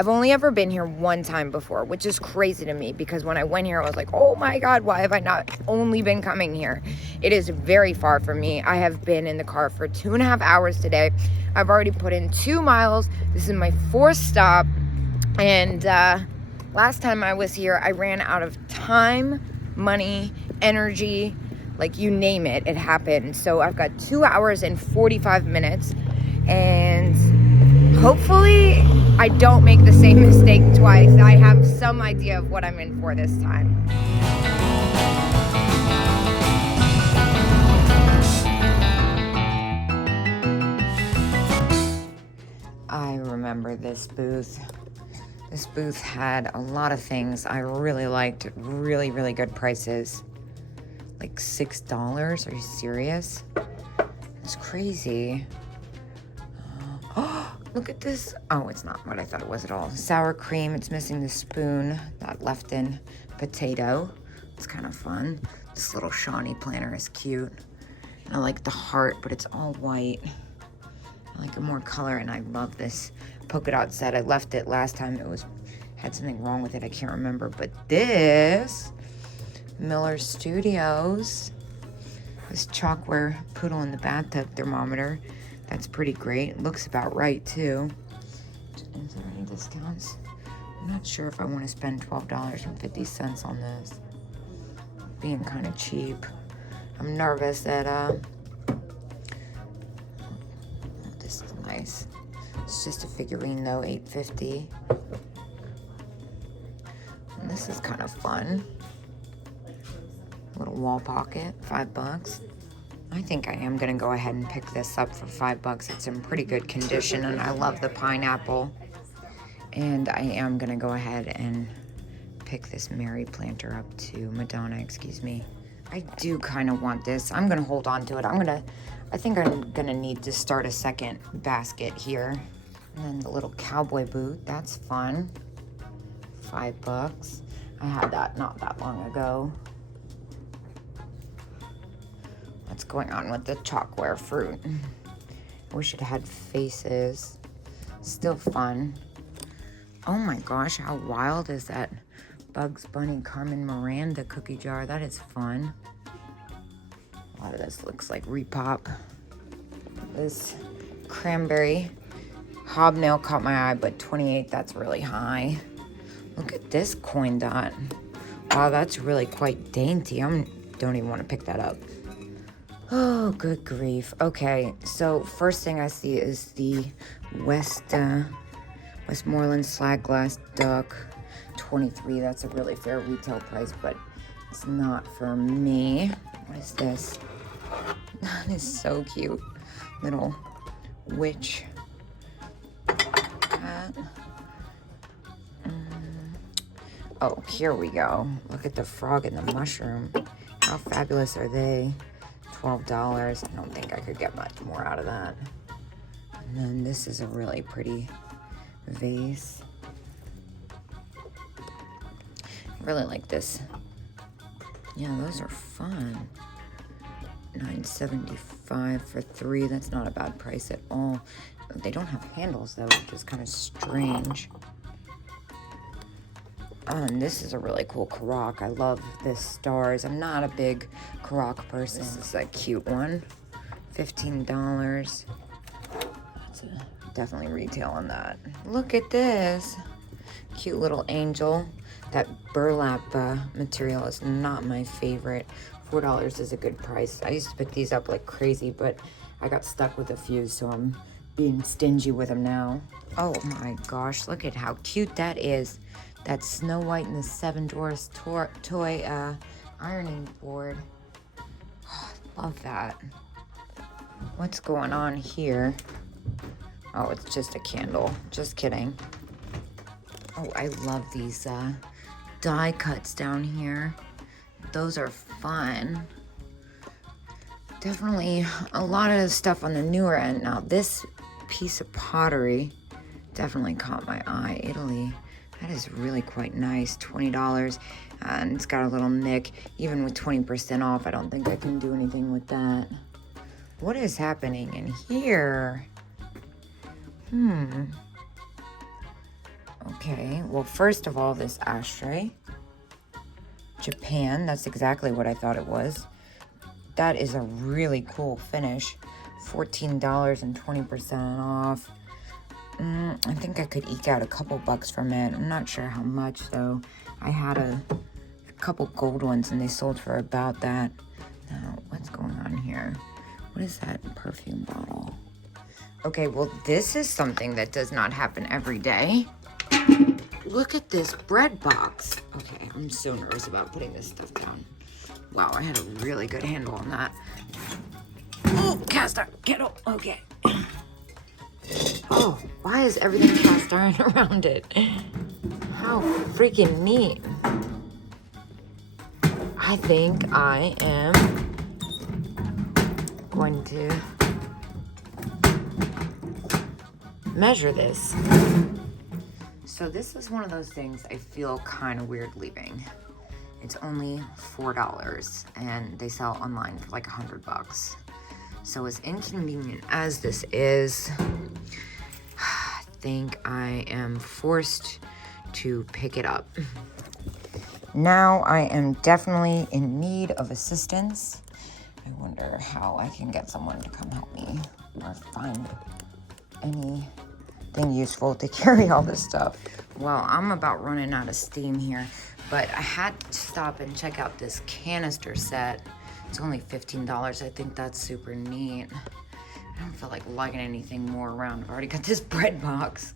I've only ever been here one time before, which is crazy to me because when I went here, I was like, oh my God, why have I not only been coming here? It is very far from me. I have been in the car for 2.5 hours today. I've already put in 2 miles. This is my 4th stop. And last time I was here, I ran out of time, money, energy, like you name it, it happened. So I've got 2 hours and 45 minutes. And hopefully I don't make the same mistake twice. I have some idea of what I'm in for this time. I remember this booth. This booth had a lot of things I really liked, really, really good prices. Like $6, are you serious? It's crazy. Oh, look at this. Oh, it's not what I thought it was at all. Sour cream, it's missing the spoon, that left in potato. It's kind of fun. This little Shawnee planner is cute. And I like the heart, but it's all white. I like more color, and I love this polka dot set. I left it last time. Had something wrong with it. I can't remember. But this, Miller Studios, this chalkware poodle in the bathtub thermometer. That's pretty great. It looks about right, too. Is there any discounts? I'm not sure if I want to spend $12.50 on this. Being kind of cheap. I'm nervous that, this is nice. It's just a figurine, though, $8.50. And this is kind of fun. Little wall pocket, $5. I think I am gonna go ahead and pick this up for $5. It's in pretty good condition, and I love the pineapple. And I am gonna go ahead and pick this Mary planter up to Madonna, excuse me. I do kind of want this. I'm gonna hold on to it. I think I'm gonna need to start a second basket here. And then the little cowboy boot, that's fun. $5. I had that not that long ago. What's going on with the chalkware fruit? I wish it had faces. Still fun. Oh my gosh, how wild is that Bugs Bunny Carmen Miranda cookie jar? That is fun. A lot of this looks like Repop. This cranberry hobnail caught my eye, but 28, that's really high. Look at this coin dot. Wow, that's really quite dainty. I don't even want to pick that up. Oh, good grief. Okay, so first thing I see is the Westmoreland Slag Glass Duck, 23. That's a really fair retail price, but it's not for me. What is this? That is so cute. Little witch cat. Oh, here we go. Look at the frog and the mushroom. How fabulous are they? $12. I don't think I could get much more out of that. And then this is a really pretty vase. I really like this. Yeah, those are fun. $9.75 for 3. That's not a bad price at all. They don't have handles though, which is kind of strange. And this is a really cool Karak. I love the stars. I'm not a big Karak person. This is a cute one. $15. That's definitely retail on that. Look at this. Cute little angel. That burlap material is not my favorite. $4 is a good price. I used to pick these up like crazy, but I got stuck with a few, so I'm being stingy with them now. Oh my gosh, look at how cute that is. That Snow White and the Seven Dwarfs toy ironing board. Oh, love that. What's going on here? Oh, it's just a candle. Just kidding. Oh, I love these die cuts down here. Those are fun. Definitely a lot of the stuff on the newer end. Now, this piece of pottery definitely caught my eye. Italy. That is really quite nice, $20, and it's got a little nick. Even with 20% off, I don't think I can do anything with that. What is happening in here? Okay, well, first of all, this ashtray. Japan, that's exactly what I thought it was. That is a really cool finish. $14 and 20% off. I think I could eke out a couple bucks from it. I'm not sure how much though. I had a couple gold ones and they sold for about that. Now, what's going on here? What is that perfume bottle? Okay, well, this is something that does not happen every day. Look at this bread box. Okay, I'm so nervous about putting this stuff down. Wow, I had a really good handle on that. Oh, cast iron kettle. Okay. Oh, why is everything cast iron around it? How freaking neat. I think I am going to measure this. So this is one of those things I feel kind of weird leaving. It's only $4 and they sell online for like $100. So as inconvenient as this is, I think I am forced to pick it up. Now I am definitely in need of assistance. I wonder how I can get someone to come help me or find anything useful to carry all this stuff. Well, I'm about running out of steam here, but I had to stop and check out this canister set. It's only $15. I think that's super neat. I don't feel like lugging anything more around. I've already got this bread box.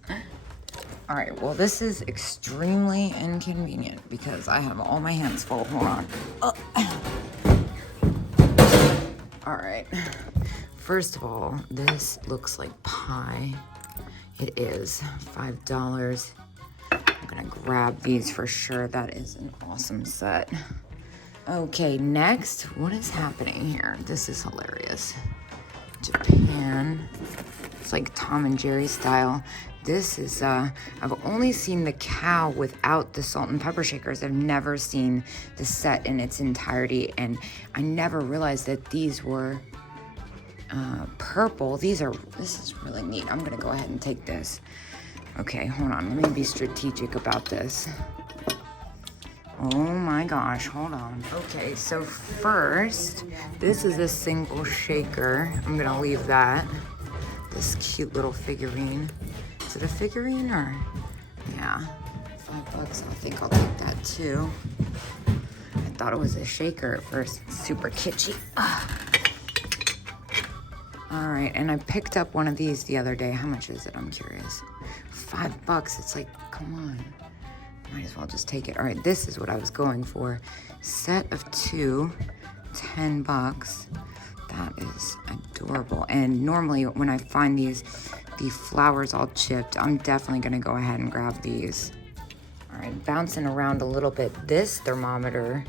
All right, well, this is extremely inconvenient because I have all my hands full. Hold on. All right. First of all, this looks like pie. It is $5. I'm gonna grab these for sure. That is an awesome set. Okay, next, what is happening here? This is hilarious. Japan. It's like Tom and Jerry style. This is, I've only seen the cow without the salt and pepper shakers. I've never seen the set in its entirety, and I never realized that these were purple. This is really neat. I'm gonna go ahead and take this. Okay, hold on, let me be strategic about this. Oh my gosh, hold on. Okay, so first, this is a single shaker. I'm gonna leave that. This cute little figurine. Is it a figurine or? Yeah, $5. I think I'll take that too. I thought it was a shaker at first. It's super kitschy. All right, and I picked up one of these the other day. How much is it? I'm curious. $5. It's like, come on. Might as well just take it. All right, this is what I was going for. Set of 2, $10. That is adorable. And normally when I find the flowers all chipped, I'm definitely gonna go ahead and grab these. All right, bouncing around a little bit. This thermometer,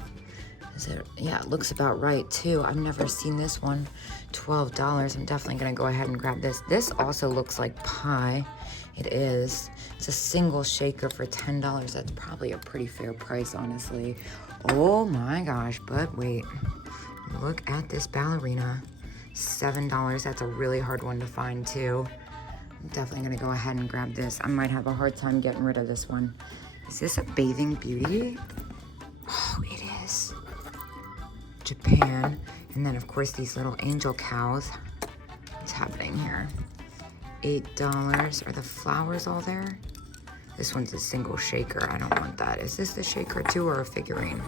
yeah, it looks about right too. I've never seen this one. $12. I'm definitely gonna go ahead and grab this. This also looks like pie. It is. It's a single shaker for $10. That's probably a pretty fair price, honestly. Oh my gosh, but wait. Look at this ballerina. $7. That's a really hard one to find too. I'm definitely gonna go ahead and grab this. I might have a hard time getting rid of this one. Is this a Bathing Beauty? Oh, it is. Japan. And then of course these little angel cows. What's happening here? $8. Are the flowers all there? This one's a single shaker. I don't want that. Is this the shaker too or a figurine?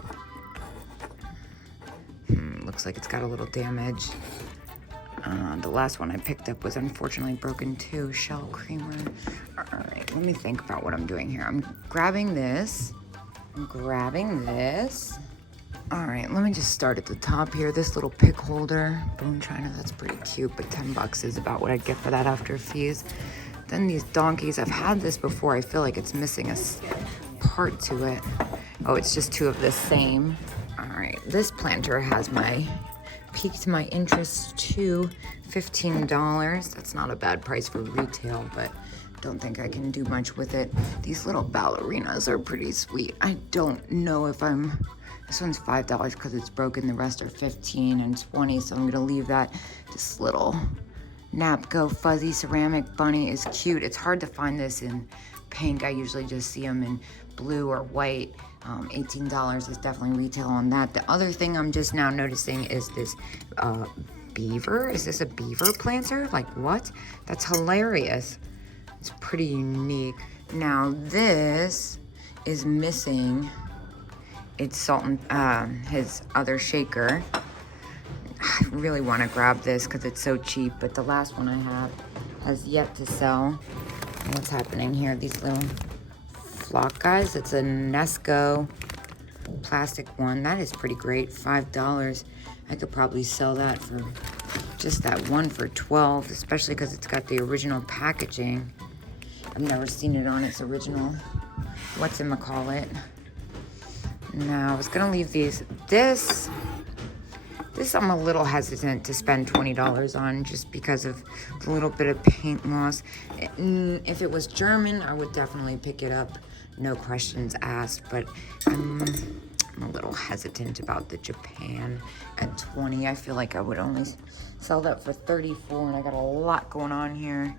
Looks like it's got a little damage. The last one I picked up was unfortunately broken too. Shell creamer. All right, let me think about what I'm doing here. I'm grabbing this. I'm grabbing this. All right, let me just start at the top here. This little pick holder, bone china, that's pretty cute, but $10 is about what I'd get for that after fees. Then these donkeys, I've had this before. I feel like it's missing a part to it. Oh, it's just 2 of the same. All right, this planter has piqued my interest too. $15. That's not a bad price for retail, but don't think I can do much with it. These little ballerinas are pretty sweet. I don't know if this one's $5 because it's broken. The rest are $15 and $20, so I'm gonna leave that. This little Napco fuzzy ceramic bunny is cute. It's hard to find this in pink. I usually just see them in blue or white. $18 is definitely retail on that. The other thing I'm just now noticing is this beaver. Is this a beaver planter? Like what? That's hilarious. It's pretty unique. Now this is missing its salt and his other shaker. I really want to grab this because it's so cheap, but the last one I have has yet to sell. What's happening here? These little flock guys. It's a Nesco plastic one. That is pretty great. $5. I could probably sell that for just that one for $12, especially because it's got the original packaging. I've never seen it on its original whatchamacallit. Now, I was gonna leave these. This I'm a little hesitant to spend $20 on just because of the little bit of paint loss. If it was German, I would definitely pick it up, no questions asked, but I'm a little hesitant about the Japan at $20. I feel like I would only sell that for $34, and I got a lot going on here.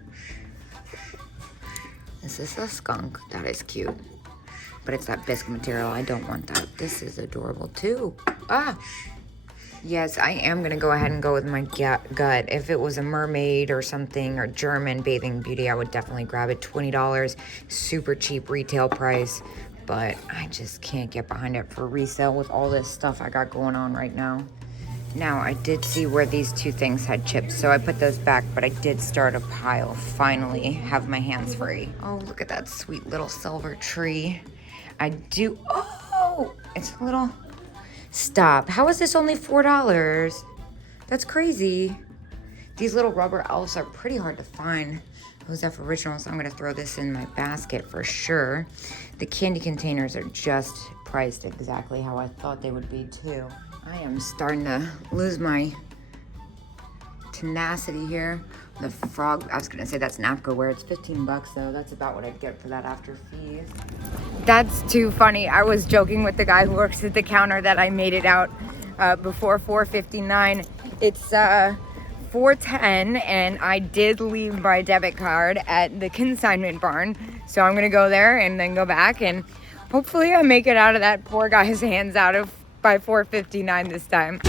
Is this a skunk? That is cute. But it's that bisque material. I don't want that. This is adorable too. Ah! Yes, I am going to go ahead and go with my gut. If it was a mermaid or something, or German bathing beauty, I would definitely grab it. $20. Super cheap retail price. But I just can't get behind it for resale with all this stuff I got going on right now. Now, I did see where these two things had chips, so I put those back, but I did start a pile. Finally, have my hands free. Oh, look at that sweet little silver tree. I do, oh, it's a little, stop. How is this only $4? That's crazy. These little rubber elves are pretty hard to find. Those F originals, I'm gonna throw this in my basket for sure. The candy containers are just priced exactly how I thought they would be too. I am starting to lose my tenacity here. The frog, I was gonna say that's Napco ware. It's 15 bucks though. That's about what I'd get for that after fees. That's too funny. I was joking with the guy who works at the counter that I made it out before $4.59. It's $4.10, and I did leave my debit card at the consignment barn. So I'm gonna go there and then go back, and hopefully I make it out of that poor guy's hands by $4.59 this time.